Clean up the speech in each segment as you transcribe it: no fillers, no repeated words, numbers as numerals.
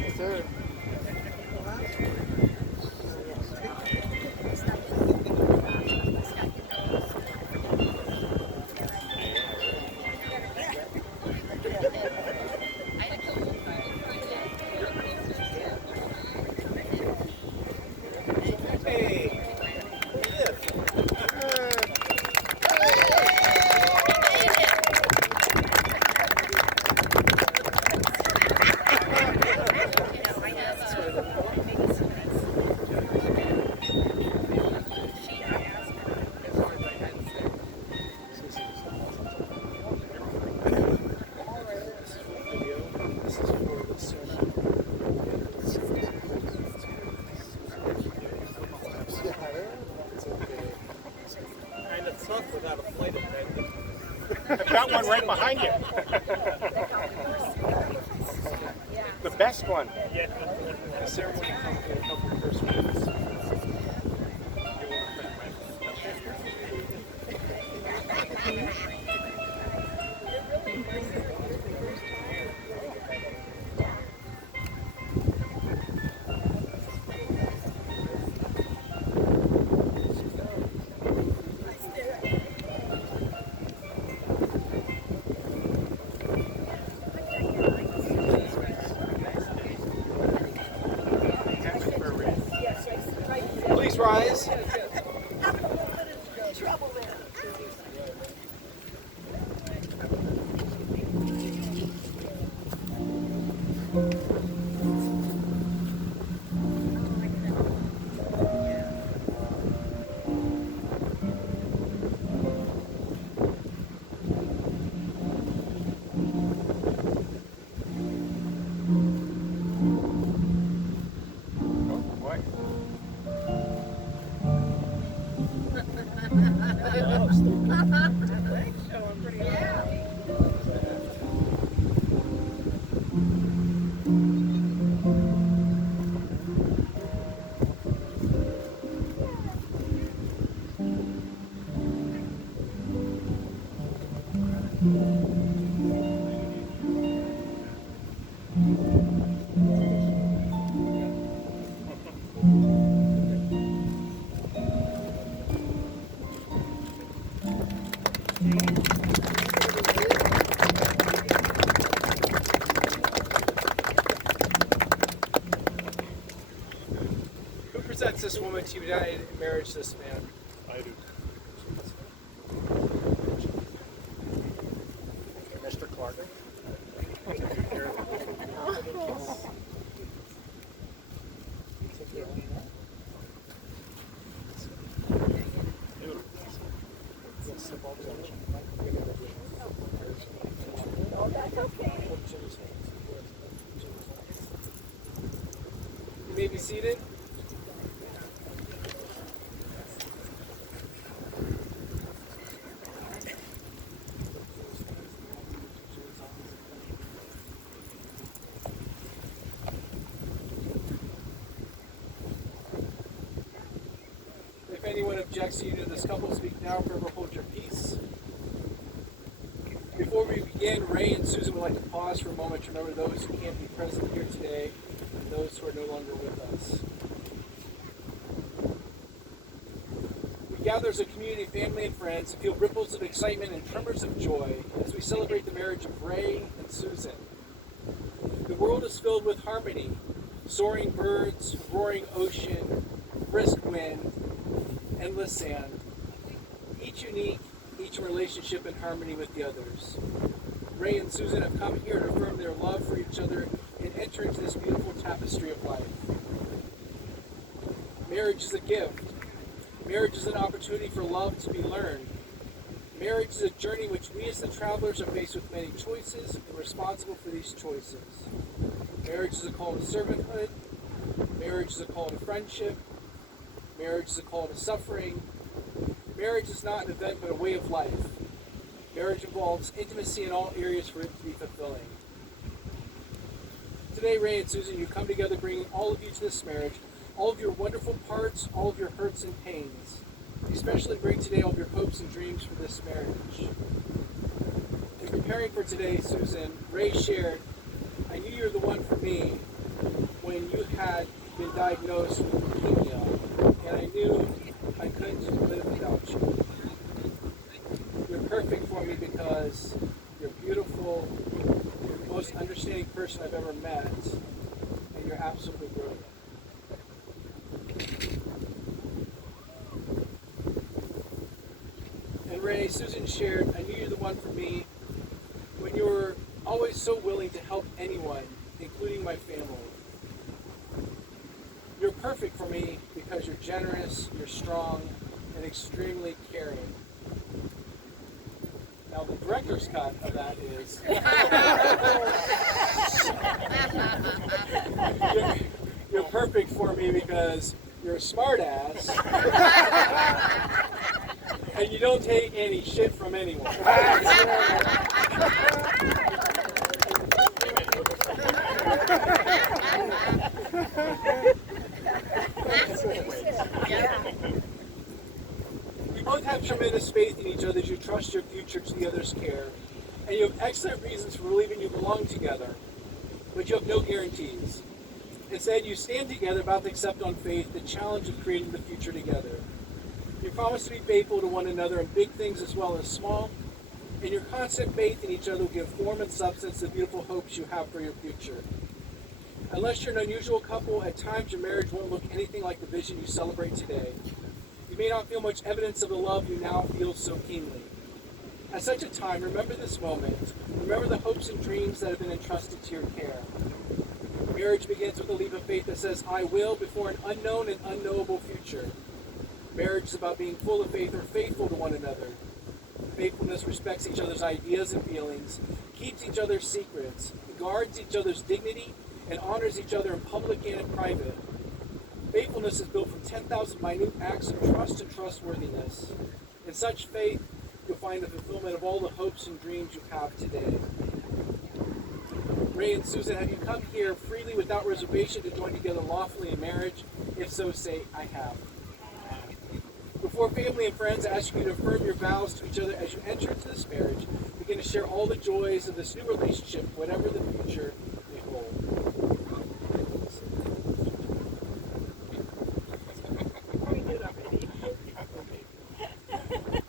Yes, sir. Hey, yes. Kind of tough without a flight attendant. I've got one right behind you. The best one. Yeah. The ceremony comes in a couple of first minutes. Please rise. Who presents this woman to you tonight in marriage, this man? I do. Mr. Clark. You may be seated. If anyone objects you to this couple, speak now, forever hold your peace. Before we begin, Ray and Susan would like to pause for a moment to remember those who can't be present here today and those who are no longer with us. We gather as a community, family, and friends to feel ripples of excitement and tremors of joy as we celebrate the marriage of Ray and Susan. The world is filled with harmony, soaring birds, roaring ocean, brisk wind, endless sand, each unique, each in relationship and harmony with the others. Ray and Susan have come here to affirm their love for each other and enter into this beautiful tapestry of life. Marriage is a gift. Marriage is an opportunity for love to be learned. Marriage is a journey in which we as the travelers are faced with many choices and responsible for these choices. Marriage is a call to servanthood. Marriage is a call to friendship. Marriage is a call to suffering. Marriage is not an event but a way of life. Marriage involves intimacy in all areas for it to be fulfilling. today, Ray and Susan, you come together bringing all of you to this marriage, all of your wonderful parts, all of your hurts and pains. You especially bring today all of your hopes and dreams for this marriage. In preparing for today, Susan, Ray shared, I knew you were the one for me when you had been diagnosed with leukemia, and I knew I couldn't live without you. You're perfect for me because you're beautiful, you're the most understanding person I've ever met, and you're absolutely brilliant. And Ray, Susan shared, I knew you're the one for me when you were always so willing to help anyone, including my family. You're perfect for me because you're generous, you're strong, and extremely caring. Now the director's cut of that is you're perfect for me because you're a smart ass and you don't take any shit from anyone. You both have tremendous faith in each other as you trust your future to the other's care, and you have excellent reasons for believing you belong together, but you have no guarantees. Instead, you stand together about to accept on faith the challenge of creating the future together. You promise to be faithful to one another in big things as well as small, and your constant faith in each other will give form and substance to the beautiful hopes you have for your future. Unless you're an unusual couple, at times your marriage won't look anything like the vision you celebrate today. You may not feel much evidence of the love you now feel so keenly. At such a time, remember this moment. Remember the hopes and dreams that have been entrusted to your care. Marriage begins with a leap of faith that says, I will, before an unknown and unknowable future. Marriage is about being full of faith or faithful to one another. Faithfulness respects each other's ideas and feelings, keeps each other's secrets, guards each other's dignity, and honors each other in public and in private. Faithfulness is built from 10,000 minute acts of trust and trustworthiness. In such faith, you'll find the fulfillment of all the hopes and dreams you have today. Ray and Susan, have you come here freely without reservation to join together lawfully in marriage? If so, say, I have. Before family and friends, I ask you to affirm your vows to each other as you enter into this marriage. Begin to share all the joys of this new relationship, whatever the future may hold.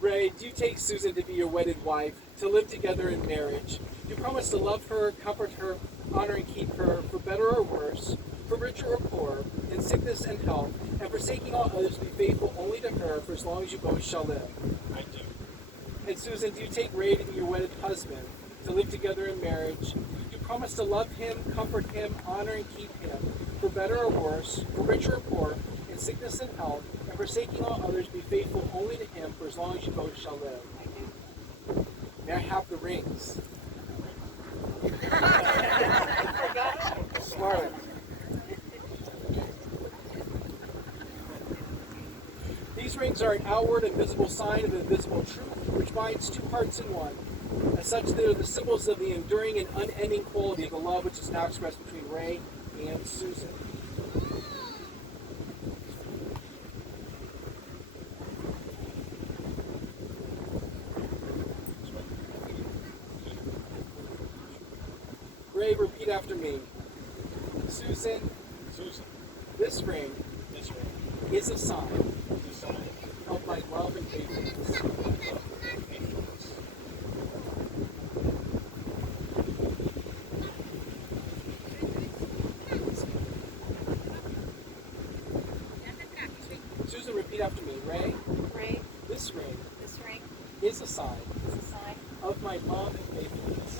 Ray, do you take Susan to be your wedded wife, to live together in marriage? You promise to love her, comfort her, honor and keep her, for better or worse, for richer or poorer, in sickness and health, and forsaking all others, be faithful only to her for as long as you both shall live. I do. And Susan, do you take Ray to be your wedded husband, to live together in marriage? You promise to love him, comfort him, honor and keep him, for better or worse, for richer or poorer, in sickness and health, and forsaking all others, be faithful only to him for as long as you both shall live. I do. May I have the rings? Smart. These rings are an outward and visible sign of invisible truth, which binds two hearts in one. As such, they are the symbols of the enduring and unending quality of the love which is now expressed between Ray and Susan. Ray, repeat after me. Susan, this ring is a sign of my love and faithfulness. Susan, repeat after me. Ray, this ring is a sign of my love and faithfulness.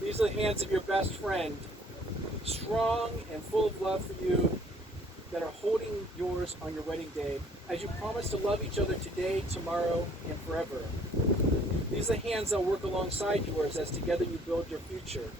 These are the hands of your best friend, strong and full of love for you, that are holding yours on your wedding day, as you promise to love each other today, tomorrow, and forever. These are the hands that will work alongside yours as together you build your future.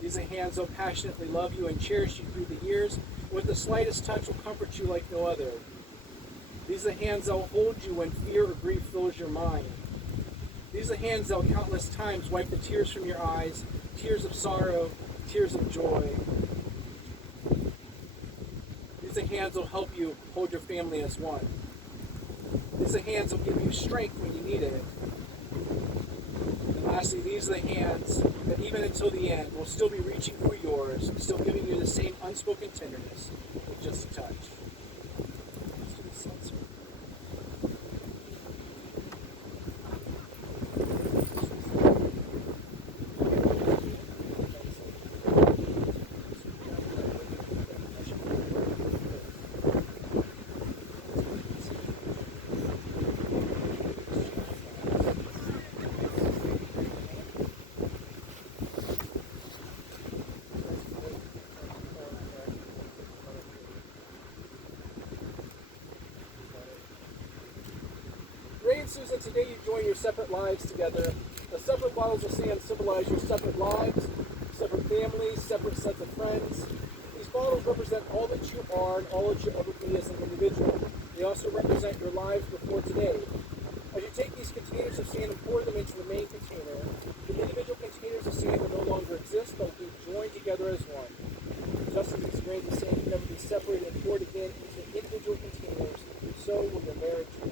These are the hands that will passionately love you and cherish you through the years With the slightest touch will comfort you like no other. These are the hands that will hold you when fear or grief fills your mind. These are the hands that will countless times wipe the tears from your eyes, tears of sorrow, tears of joy. These are the hands that will help you hold your family as one. These are the hands that will give you strength when you need it. And lastly, these are the hands that even until the end will still be reaching for yours, still giving you the same unspoken tenderness with just a touch. Let's do the sunset. Ray and Susan, today you join your separate lives together. The separate bottles of sand symbolize your separate lives, separate families, separate sets of friends. These bottles represent all that you are and all that you ever be as an individual. They also represent your lives before today. As you take these containers of sand and pour them into the main container, the individual containers of sand will no longer exist, but will be joined together as one. Just as these grains of sand can never be separated and poured again into individual containers, so will your marriage be.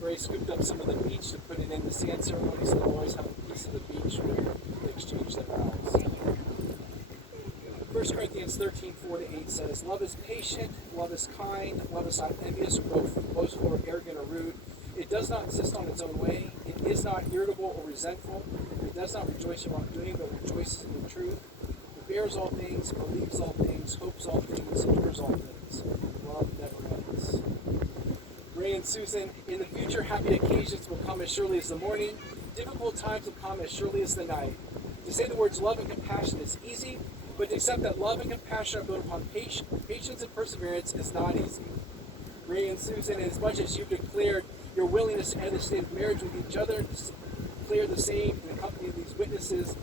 Ray scooped up some of the beach to put it in the sand ceremony, so they'll always have a piece of the beach where they exchange their vows. 1 Corinthians 13:4-8 says, "Love is patient, love is kind, love is not envious or boastful or arrogant or rude. It does not insist on its own way. It is not irritable or resentful. It does not rejoice in wrongdoing, but rejoices in the truth. It bears all things, believes all things, hopes all things, endures all things. Love never ends." Ray and Susan, in the future, happy occasions will come as surely as the morning. Difficult times will come as surely as the night. To say the words love and compassion is easy, but to accept that love and compassion are built upon patience and perseverance is not easy. Ray and Susan, as much as you've declared your willingness to end the state of marriage with each other, declare the same in the company of these witnesses.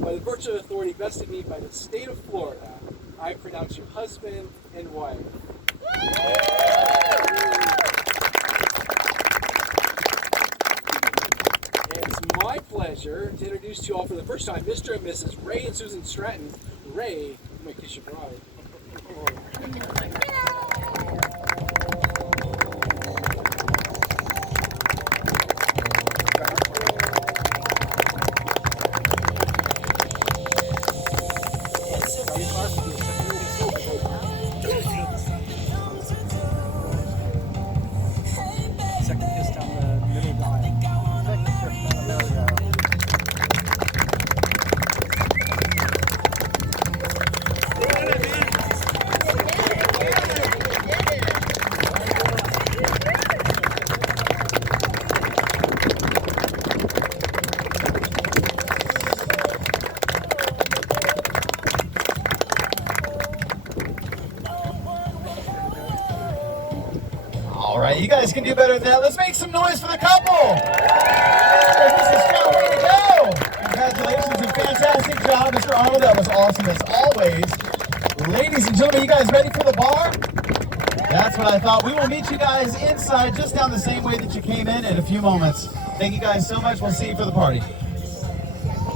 By the virtue of authority vested in me by the state of Florida, I pronounce you husband and wife. It's my pleasure to introduce to you all for the first time Mr. and Mrs. Ray and Susan Stratton. Ray, you might kiss your bride. Second kiss down the middle of the aisle. Run it, man. All right, you guys can do better than that. Let's make some noise for the couple. Mrs. Scott, way to go. Congratulations, a fantastic job, Mr. Arnold. That was awesome as always. Ladies and gentlemen, you guys ready for the bar? That's what I thought. We will meet you guys inside just down the same way that you came in a few moments. Thank you guys so much. We'll see you for the party.